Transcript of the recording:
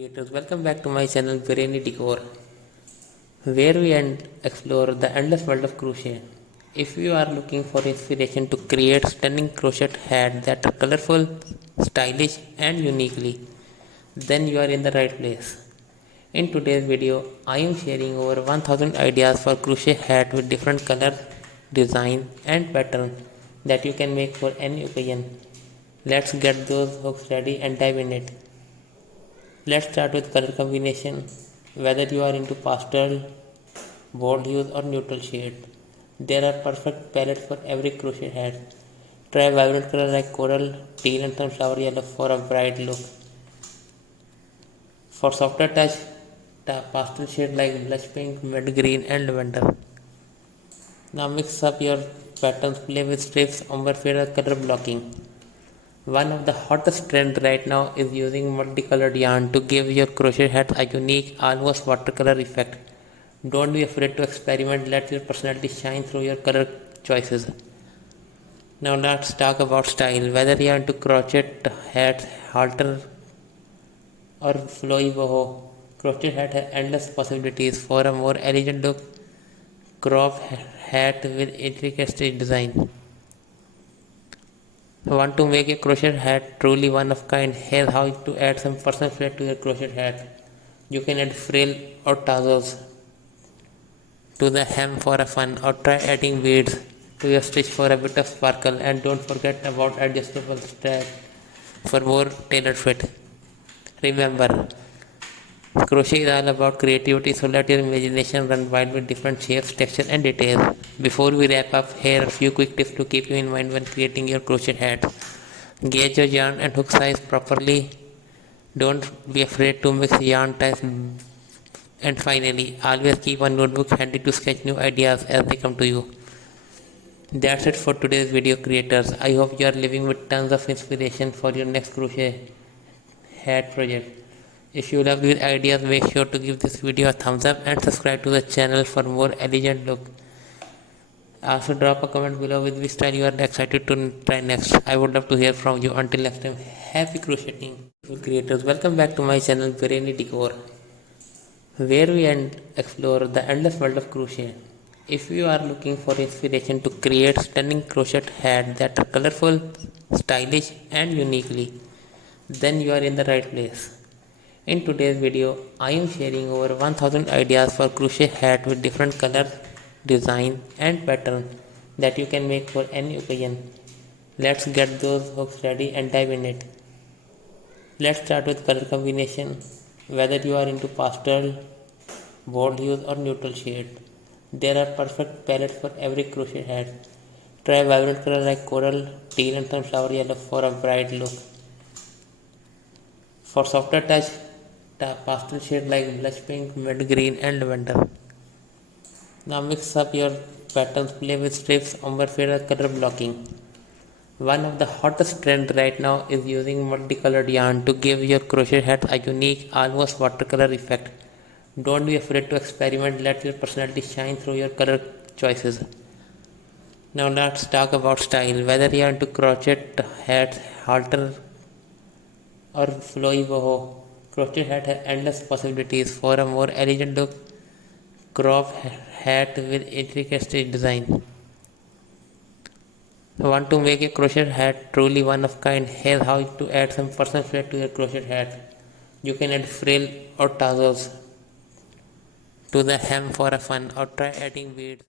Creators, welcome back to my channel Beanie Decor, where we explore the endless world of crochet. If you are looking for inspiration to create stunning crochet hats that are colorful, stylish and uniquely, then you are in the right place. In today's video, I am sharing over 1000 ideas for crochet hat with different color, design and pattern that you can make for any occasion. Let's get those hooks ready and dive in it. Let's start with color combination. Whether you are into pastel, bold hues or neutral shade, there are perfect palettes for every crochet hat. Try vibrant colors like coral, teal and sunflower yellow for a bright look. For softer touch, pastel shades like blush pink, mid green and lavender. Now mix up your patterns, play with strips, ombre fade or color blocking. One of the hottest trends right now is using multicolored yarn to give your crochet hat a unique, almost watercolor effect. Don't be afraid to experiment, let your personality shine through your color choices. Now let's talk about style. Whether you are into crochet hats, halter or flowy boho, crochet hat has endless possibilities for a more elegant look. Crop hat with intricate stitch design. Want to make a crochet hat truly one of kind? Here's how to add some personal flair to your crochet hat. You can add frill or tassels to the hem for a fun, or try adding beads to your stitch for a bit of sparkle, and don't forget about adjustable strap for more tailored fit. Remember, crochet is all about creativity, so let your imagination run wild with different shapes, textures and details. Before we wrap up, here are a few quick tips to keep you in mind when creating your crochet hat. Gauge your yarn and hook size properly. Don't be afraid to mix yarn types. And finally, always keep a notebook handy to sketch new ideas as they come to you. That's it for today's video, creators. I hope you are living with tons of inspiration for your next crochet hat project. If you love these ideas, make sure to give this video a thumbs up and subscribe to the channel for more elegant look. Also drop a comment below with which style you are excited to try next. I would love to hear from you. Until next time, happy crocheting. Creators, welcome back to my channel Beanie Decor, where we explore the endless world of crochet. If you are looking for inspiration to create stunning crochet hats that are colorful, stylish and uniquely, then you are in the right place. In today's video, I am sharing over 1000 ideas for crochet hat with different color, design and pattern that you can make for any occasion. Let's get those hooks ready and dive in it. Let's start with color combination. Whether you are into pastel, bold hues or neutral shade, there are perfect palettes for every crochet hat. Try vibrant colors like coral, teal and sunflower yellow for a bright look. For softer touch, pastel shades like blush pink, mid green and lavender. Now mix up your patterns, play with strips, ombre fade or color blocking. One of the hottest trends right now is using multicolored yarn to give your crochet hat a unique, almost watercolor effect. Don't be afraid to experiment, let your personality shine through your color choices. Now let's talk about style. Whether you are into crochet hats, halter or flowy boho, crochet hat has endless possibilities for a more elegant look. Crop hat with intricate stitch design. Want to make a crochet hat truly one of kind? Here's how to add some personal flair to your crochet hat. You can add frill or tassels to the hem for a fun, or try adding beads